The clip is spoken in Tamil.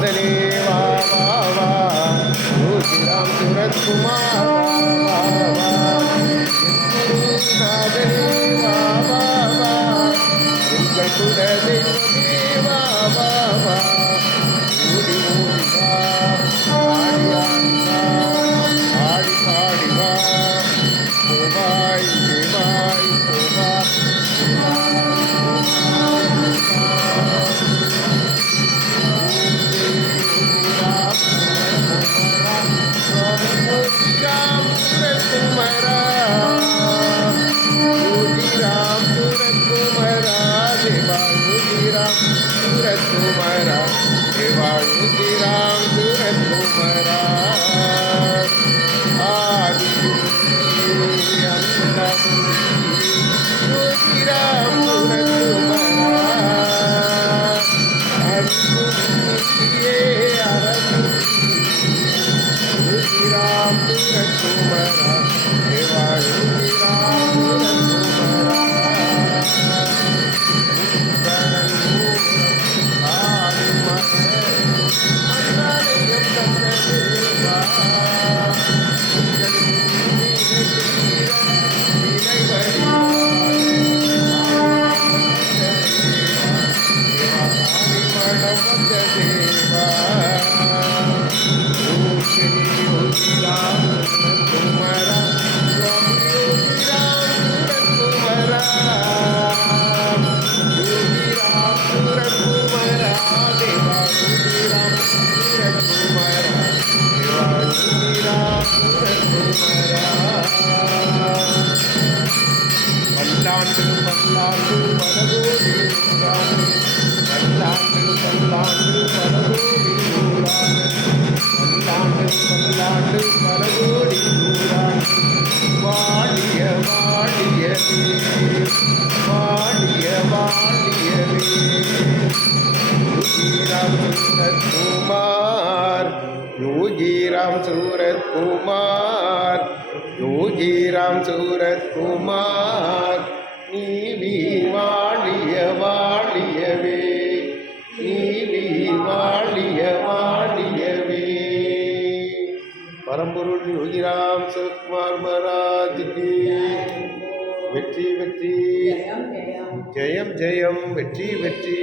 नादने वा वा वा योगीराम सूरत कुमार वा वा नादने वा वा वा कुलदेव वा वा वा ऊरी ऊरी वा आड़ी आड़ी पाड़ी वा ओबाई देवाई ओबा योगीराम सूरत कुमार योगीराम सूरत कुमार नीवी वालिय वालियवे नीवी वालिय वालियवे परमपुरुष योगीराम सूरत कुमार महाराज की வெற்றி வெற்றி ஜெயம் ஜெயம் வெற்றி வெற்றி